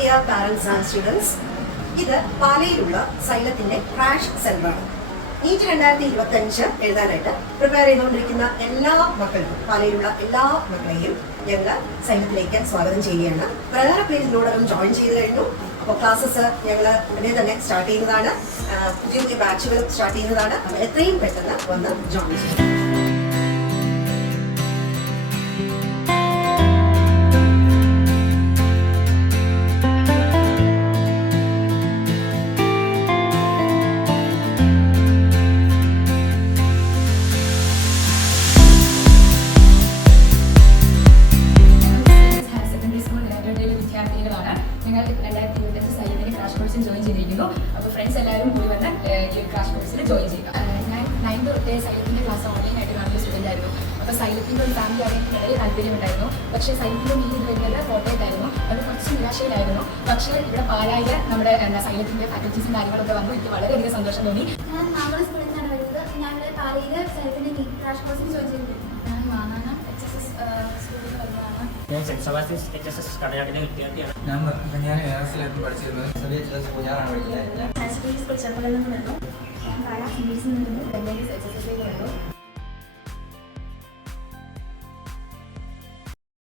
dear parents and students, ഇത് പാലയിലുള്ള സൈലത്തിന്റെ crash സെന്ററാണ്. NEET 2025 എഴുതാനായിട്ട് prepare ചെയ്തുകൊണ്ടിരിക്കുന്ന എല്ലാ മക്കൾക്കും, പാലയിലുള്ള എല്ലാ മക്കളെയും ഞങ്ങൾ സൈലത്തിലേക്ക് സ്വാഗതം ചെയ്യുകയാണ്. പ്രധാന പേജിലൂടെ ജോയിൻ ചെയ്ത് കഴിഞ്ഞു. അപ്പോൾ ക്ലാസ്സസ് ഞങ്ങൾ ഉടനെ തന്നെ സ്റ്റാർട്ട് ചെയ്യുന്നതാണ്. പുതിയ പുതിയ ബാച്ചുകൾ സ്റ്റാർട്ട് ചെയ്യുന്നതാണ്. അപ്പോൾ എത്രയും പെട്ടെന്ന് വന്ന് ജോയിൻ ചെയ്യും. ഞങ്ങൾ 2025 സൈലത്തിന് ക്രാഷ് കോഴ്സിൽ ജോയിൻ ചെയ്തിരിക്കുന്നു. അപ്പോൾ ഫ്രണ്ട്സ് എല്ലാവരും കൂടി വന്ന് ഈ ക്രാഷ് കോഴ്സിൽ ജോയിൻ ചെയ്യുക. ഞാൻ 9th തൊട്ടേ സൈലത്തിൻ്റെ ക്ലാസ് ഓൺലൈനായിട്ട് കാണുന്ന സ്റ്റുഡൻ്റ് ആയിരുന്നു. അപ്പോൾ സൈലത്തിൻ്റെ ഒരു ഫാമിലി അറിയാൻ വളരെ താല്പര്യമുണ്ടായിരുന്നു. പക്ഷേ സൈലത്തിൻ്റെ മീൻ ഇത് വരുന്നത് കോട്ടയത്തായിരുന്നു. അത് കുറച്ച് നിരാശയിലായിരുന്നു. പക്ഷേ ഇവിടെ പാലായിൽ നമ്മുടെ സൈലത്തിൻ്റെ ഫാക്കൽറ്റീസും കാര്യങ്ങളൊക്കെ വന്നു. എനിക്ക് വളരെയധികം സന്തോഷം തോന്നി. ഞാൻ നാളെ സ്കൂളിൽ വരുന്നത്. ഞാൻ ഇവിടെ പാലയിൽ സൈലത്തിൻ്റെ ക്രാഷ് കോഴ്സിൽ ജോയിൻ ചെയ്തിട്ടുണ്ട്. ഞാൻ മാനാനം HSS സ്കൂളിൽ വരുന്നതാണ്. ഞാൻ സെന്റ് സെബാസ്റ്റ്യൻസ് HSS കടയാട്ടിലെ വിദ്യാർത്ഥിയാണ്. ഞാൻ പഠിച്ചിരുന്നത് ഞാൻ പാലാ സിംഗിൾസിൽ നിന്ന്